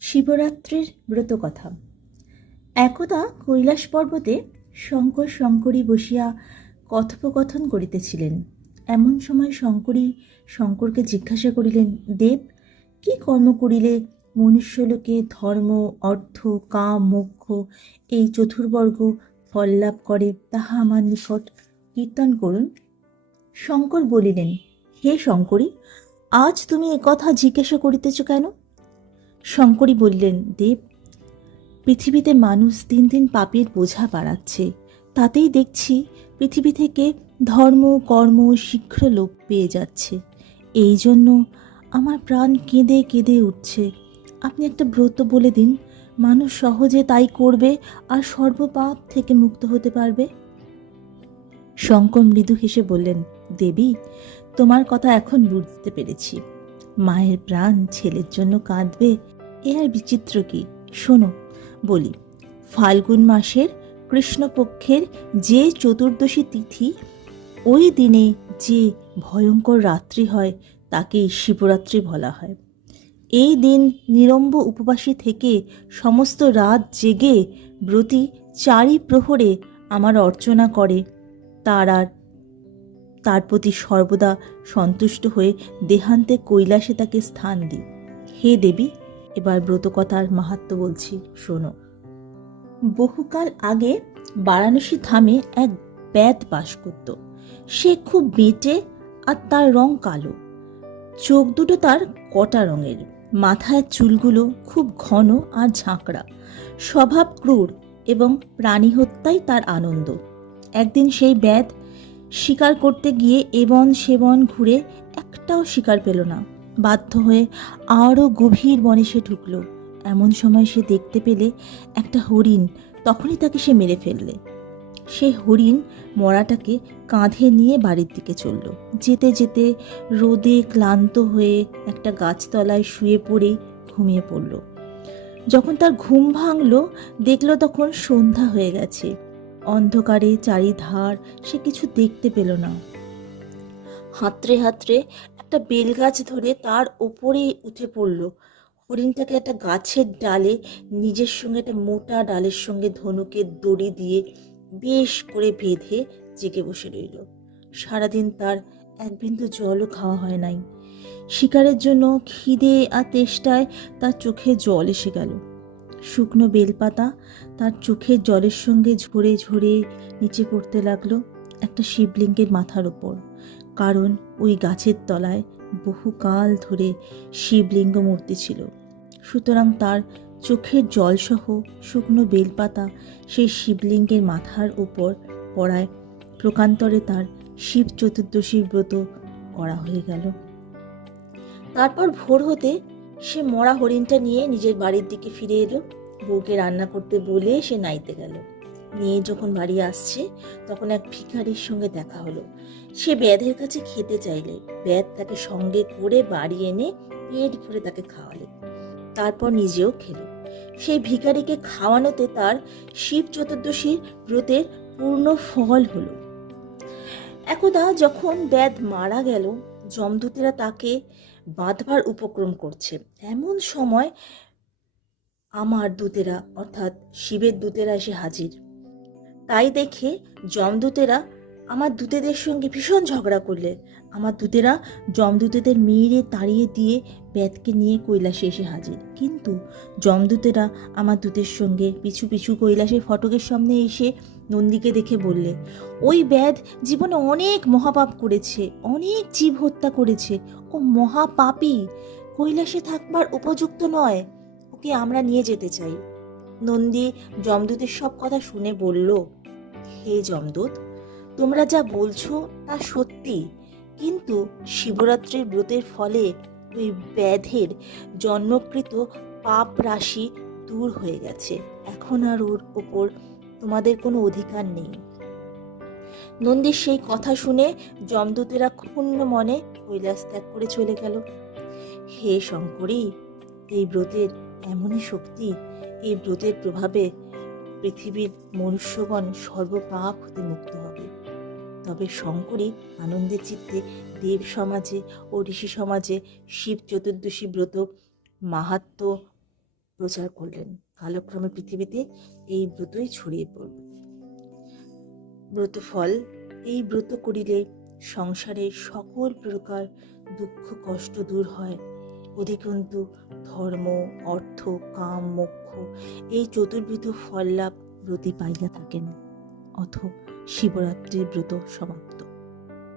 শিবরাত্রির ব্রতকথা। একদা কৈলাস পর্বতে শঙ্কর শঙ্করী বসিয়া কথোপকথন করিতেছিলেন। এমন সময় শঙ্করী শঙ্করকে জিজ্ঞাসা করিলেন, দেব, কি কর্ম করিলে মনুষ্যলোকে ধর্ম, অর্থ, কাম, মোক্ষ, এই চতুর্বর্গ ফল লাভ করে তাহা আমার নিকট? কীর্তন করুন। শঙ্কর বলিলেন, হে শঙ্করী, আজ তুমি একথা জিজ্ঞাসা করিতেছ কেন? শঙ্করী বললেন, দেব, পৃথিবীতে মানুষ দিন দিন পাপের বোঝা বাড়াচ্ছে। তাতেই দেখছি পৃথিবী থেকে ধর্ম, কর্ম, শীঘ্র লোপ পেয়ে যাচ্ছে। এই জন্য আমার প্রাণ কেঁদে কেঁদে উঠছে। আপনি একটা ব্রত বলে দিন, মানুষ সহজে তাই করবে আর সর্বপাপ থেকে মুক্ত হতে পারবে? শঙ্কর মৃদু হেসে বললেন, দেবী, তোমার কথা এখন বুঝতে পেরেছি। মায়ের প্রাণ ছেলের জন্য কাঁদবে, এ আর বিচিত্র কি? শোনো, বলি, ফাল্গুন মাসের কৃষ্ণপক্ষের যে চতুর্দশী তিথি, ওই দিনে যে ভয়ঙ্কর রাত্রি হয় তাকেই শিবরাত্রি বলা হয়। এই দিন নিরম্ব উপবাসী থেকে সমস্ত রাত জেগে ব্রতী চারি প্রহরে আমার অর্চনা করে, তার আর তার প্রতি সর্বদা সন্তুষ্ট হয়ে দেহান্তে কৈলাসে তাকে স্থান দিই। হে দেবী, এবার ব্রতকথার মাহাত্ম বলছি, শোনো। বহুকাল আগে বারাণসী ধামে এক ব্যাত বাস করত। সে খুব বেটে আর তার রং কালো। চোখ দুটো তার কটা রঙের। মাথায় চুলগুলো খুব ঘন আর ঝাঁকড়া। স্বভাব ক্রূর এবং প্রাণী হত্যাই তার আনন্দ। একদিন সেই ব্যাধ শিকার করতে গিয়ে এবন সেবন ঘুরে একটাও শিকার পেল না। বাধ্য হয়ে আরও গভীর বনে সে ঢুকলো। এমন সময় সে দেখতে পেলে একটা হরিণ, তখনই তাকে সে মেরে ফেললে। সে হরিণ মরাটাকে কাঁধে নিয়ে বাড়ির দিকে চলল। যেতে যেতে রোদে ক্লান্ত হয়ে একটা গাছতলায় শুয়ে পড়ে ঘুমিয়ে পড়ল। যখন তার ঘুম ভাঙল, দেখল তখন সন্ধ্যা হয়ে গেছে। অন্ধকারে চারিধার সে কিছু দেখতে পেল না। হাতড়ে হাতড়ে একটা বেলগাছ ধরে তার ওপরে উঠে পড়ল। হরিণটাকে একটা গাছের ডালে, নিজের সঙ্গে একটা মোটা ডালের সঙ্গে ধনুকের দড়ি দিয়ে বেশ করে বেঁধে জেগে বসে রইল। সারাদিন তার এক বিন্দু জলও খাওয়া হয় নাই। শিকারের জন্য খিদে আর তেষ্টায় তার চোখে জল এসে গেল। শুকনো বেলপাতা তার চোখের জলের সঙ্গে ঝরে ঝরে নিচে পড়তে লাগল একটা শিবলিঙ্গের মাথার ওপর কারণ ওই গাছের তলায় বহুকাল ধরে শিবলিঙ্গ মূর্তি ছিল। সুতরাং তার চোখের জলসহ শুকনো বেলপাতা সেই শিবলিঙ্গের মাথার উপর পড়ায় প্রকান্তরে তার শিব চতুর্দশীর ব্রত করা হয়ে গেল। তারপর ভোর হতে সে মরা হরিণটা নিয়ে নিজের বাড়ির দিকে ফিরে এলো। বউকে রান্না করতে বলে সে নাইতে গেল। নিয়ে যখন বাড়ি আসছে, তখন এক ভিখারির সঙ্গে দেখা হলো। সে ব্যাধের কাছে খেতে চাইলে। ব্যাধ তাকে সঙ্গে করে বাড়ি এনে পেট ভরে তাকে খাওয়ালে। তারপর নিজেও খেলো। সেই ভিখারিকে খাওয়ানোতে তার শিব চতুর্দশীর ব্রতের পূর্ণ ফল হলো। একদা যখন ব্যাধ মারা গেল, যমদূতেরা তাকে বাঁধবার উপক্রম করছে। এমন সময় আমার দূতেরা, অর্থাৎ শিবের দূতেরা এসে হাজির। তাই দেখে যমদূতেরা আমার দূতেদের সঙ্গে ভীষণ ঝগড়া করলে। আমার দূতেরা যমদূতেদের মেয়েরে তাড়িয়ে দিয়ে ব্যাধকে নিয়ে কৈলাসে এসে হাজির। কিন্তু যমদূতেরা আমার দূতের সঙ্গে পিছু পিছু কৈলাসের ফটকের সামনে এসে নন্দীকে দেখে বললে, ওই ব্যাধ জীবনে অনেক মহাপাপ করেছে, অনেক জীব হত্যা করেছে। ও মহাপাপী। কৈলাসে থাকবার উপযুক্ত নয়। ওকে আমরা নিয়ে যেতে চাই। নন্দী যমদূতের সব কথা শুনে বলল, হে যমদূত তোমরা যা বলছো তা সত্যি। কিন্তু শিবরাত্রির ব্রতের ফলে ওই ব্যাধের জন্মকৃত পাপ রাশি দূর হয়ে গেছে। এখন আর ওর ওপর তোমাদের কোনো অধিকার নেই। নন্দীর সেই কথা শুনে যমদূতেরা ক্ষুণ্ণ মনে কৈলাস ত্যাগ করে চলে গেল। হে শঙ্করী, এই ব্রতের এমনই শক্তি, এই ব্রতের প্রভাবে পৃথিবীর মনুষ্যগণ সর্বপাপ হতে মুক্ত হবে। তবে শঙ্করী আনন্দের চিত্তে দেব সমাজে ও ঋষি সমাজে শিব চতুর্দশী ব্রত মাহাত্ম প্রচার করলেন। কালক্রমে পৃথিবীতে এই ব্রতই ছড়িয়ে পড়ল। ব্রত ফল এই ব্রত করিলে সংসারের সকল প্রকার দুঃখ, কষ্ট দূর হয়। অধিকন্তু ধর্ম, অর্থ, কাম, মোক্ষ এই চতুর্বিধ ফল লাভ ব্রতী পাইয়া থাকেন। অথ শিবরাত্রির ব্রত সমাপ্ত।